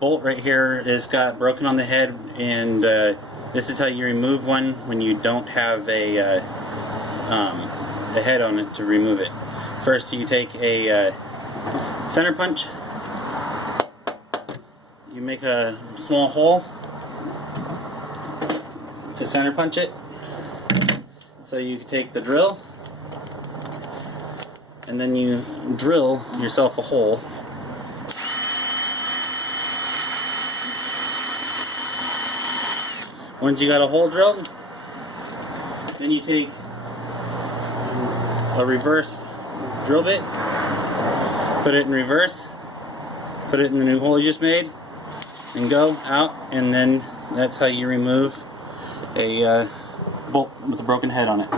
bolt right here is got broken on the head, and this is how you remove one when you don't have a head on it to remove it. First, you take a center punch. You make a small hole to center punch it. So you take the drill, and then you drill yourself a hole. Once you got a hole drilled, then you take a reverse drill bit, put it in reverse, put it in the new hole you just made, and go out, and then that's how you remove a bolt with a broken head on it.